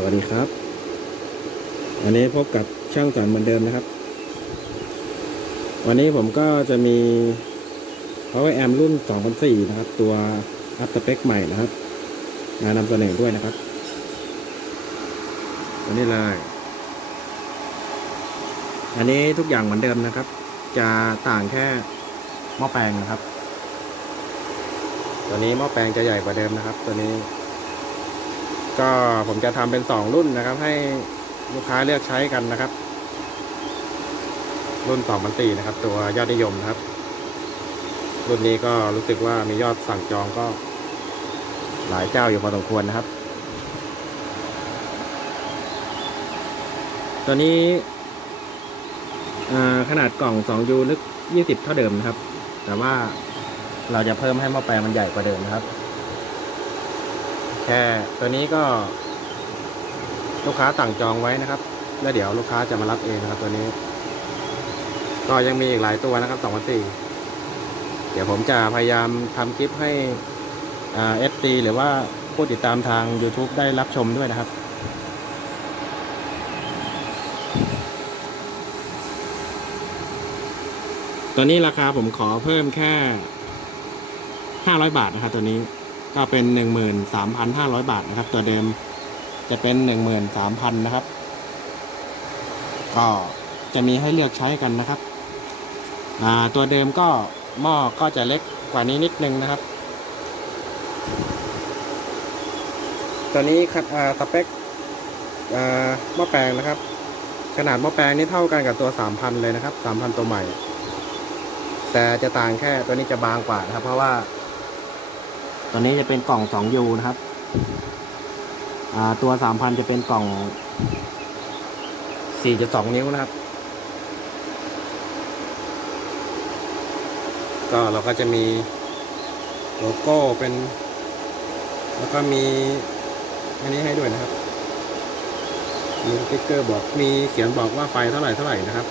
สวัสดีครับ วันนี้พบกับช่างสอนเหมือนเดิมนะครับ วันนี้ผมก็จะมี Power Amp รุ่น 2004 นะครับ ตัวอัพสเปคใหม่นะครับ มานำเสนอด้วยนะครับ ตัวนี้เลย อันนี้ทุกอย่างเหมือนเดิมนะครับ จะต่างแค่หม้อแปลงนะครับ ตัวนี้หม้อแปลงจะใหญ่กว่าเดิมนะครับ ตัวนี้ ก็ผมจะทำเป็นสองรุ่นนะครับ ให้ลูกค้าเลือกใช้กันนะครับ รุ่น2 0 0นะครับ ตัวยอดนิยมนะครับ รุ่นนี้ก็รู้สึกว่ามียอดสั่งจองก็ หลายเจ้าอยู่พอสมควรนะครับ ตัวนี้ขนาดกล่อง 2U ลึก 20 เท่าเดิมนะครับ แต่ว่าเราจะเพิ่มให้หม้อแปลงมันใหญ่กว่าเดิมนะครับ แค่ตัวนี้ก็ลูกค้าสั่งจองไว้นะครับ แล้วเดี๋ยวลูกค้าจะมารับเองนะครับตัวนี้ ก็ยังมีอีกหลายตัวนะครับสองพันสี่เดี๋ยวผมจะพยายามทำคลิปให้เอฟซีหรือว่าผู้ติดตามทาง YouTube ได้รับชมด้วยนะครับ ตัวนี้ราคาผมขอเพิ่มแค่ 500 บาทนะครับตัวนี้ ก็เป็น 13,500 บาทนะครับ ตัวเดิมจะเป็น 13,000นะครับ ก็จะมีให้เลือกใช้กันนะครับ ตัวเดิมก็หม้อก็จะเล็กกว่านี้นิดนึงนะครับ ตัวนี้คัดอ่าสเปคหม้อแปลงนะครับ ขนาดหม้อแปลงนี่เท่ากันกับตัว 3,000 เลยนะครับ 3,000 ตัวใหม่ แต่จะต่างแค่ตัวนี้จะบางกว่านะครับ เพราะว่า ตัวนี้จะเป็นกล่อง 2U นะครับ ตัว 3,000 จะเป็นกล่อง 4.2 นิ้วนะครับ ก็เราก็จะมีโลโก้เป็น แล้วก็มีอันนี้ให้ด้วยนะครับ มีสติ๊กเกอร์บอกมีเขียนบอกว่าไฟเท่าไหร่เท่าไหร่นะครับ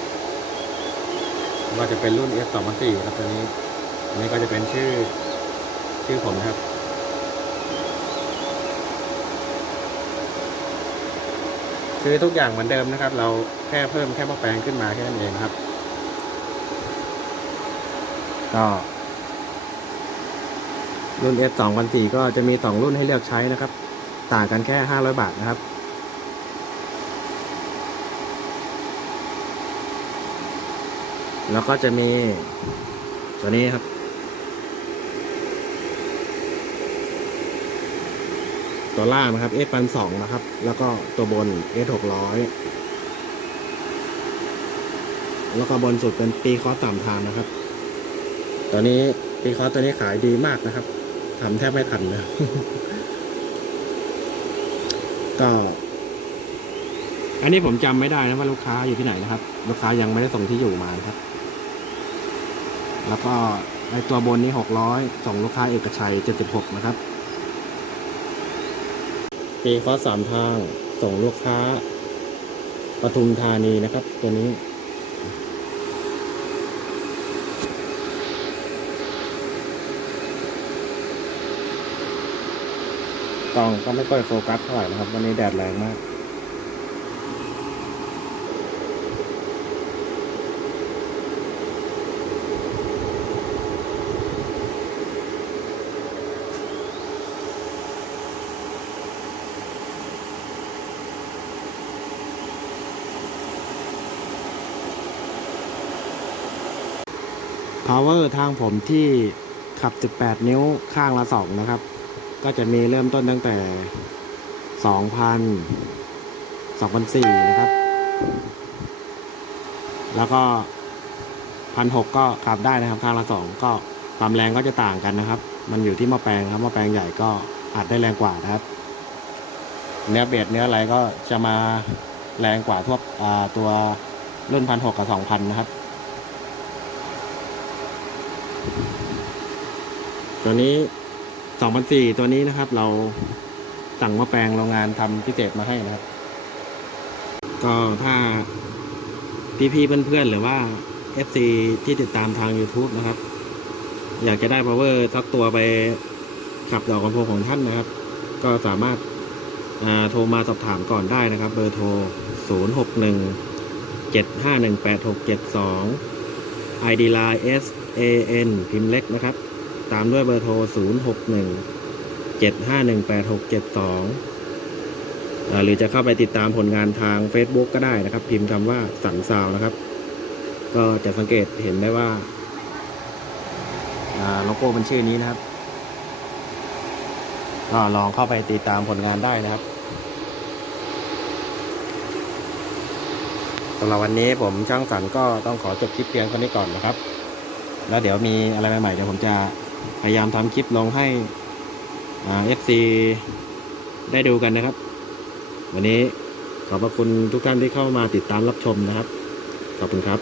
ว่าจะเป็นรุ่น S 2 0 0ครับตัวนี้ อันนี้ก็จะเป็นชื่อ ชื่อผมนะครับคือทุกอย่างเหมือนเดิมนะครับ เราแค่เพิ่มแค่หม้อแปลงขึ้นมาแค่นั้นเองครับ ก็ รุ่น F 2 0 0ก็จะมี 2 รุ่นให้เลือกใช้นะครับ ต่างกันแค่ 500 บาทนะครับแล้วก็จะมีตัวนี้ครับ ตัวล่างนะครับ S 1 2 0นะครับ แล้วก็ตัวบน S 6 0 0แล้วก็บนสุดเป็นปีคอสสามทานนะครับตัวนี้ปีคอสตัวนี้ขายดีมากนะครับทำแทบไม่ทันนะก็ อันนี้ผมจำไม่ได้นะว่าลูกค้าอยู่ที่ไหนนะครับ ลูกค้ายังไม่ได้ส่งที่อยู่มาครับ แล้วก็ไอตัวบนนี้หกร้อยส่งลูกค้าเอกชัยเจ็ดสิบหกนะครับ ปีคอสสามทาง ส่งลูกค้าปทุมธานีนะครับ ตัวนี้ กล่องก็ไม่ค่อยโฟกัสเท่าไหร่นะครับ วันนี้แดดแรงมาก power ทางผมที่ขับ 18 นิ้วข้างละ 2 นะครับ ก็จะมีเริ่มต้นตั้งแต่ 2,000 2,004นะครับ แล้วก็พันหก็ขับได้นะครับ ข้างละ 2 ก็ความแรงก็จะต่างกันนะครับ มันอยู่ที่หม้อแปลงครับหม้อแปลงใหญ่ก็อาจได้แรงกว่านะครับ เนื้อเบียดเนื้ออะไรก็จะมาแรงกว่าทั่วตัวรุ่นพันหกับ2,000นะครับ ตัวนี้2004ตัวนี้นะครับ เราสั่งมาแปลงโรงงานทำพิเศษมาให้นะครับ ก็ถ้าพี่ๆเพื่อนๆหรือว่า FC ที่ติดตามทาง YouTube นะครับ อยากจะได้ power สักตัวไปขับดอกกระโพงของท่านนะครับ ก็สามารถาโทรมาสอบถามก่อนได้นะครับ เบอร์โทร 0 6 1 7 5 1 8 6 7 2 ID Line S A N พิมพ์เล็กนะครับ ตามด้วยเบอร์โทร 0 6 1 7 5 1 8 6 7 2 หรือจะเข้าไปติดตามผลงานทาง Facebook ก็ได้นะครับ พิมพ์คำว่าสันซาวนะครับ ก็จะสังเกตเห็นได้ว่าอ่าโลโก้เป็นชื่อนี้นะครับ ก็ลองเข้าไปติดตามผลงานได้นะครับ สำหรับวันนี้ผมช่างสรรก็ต้องขอจบคลิปเพียงเท่านี้ก่อนนะครับ แล้วเดี๋ยวมีอะไรใหม่ๆเดี๋ยวผมจะพยายามทำคลิปลงให้อ่า FC ได้ดูกันนะครับ วันนี้ขอบพระคุณทุกท่านที่เข้ามาติดตามรับชมนะครับ ขอบคุณครับ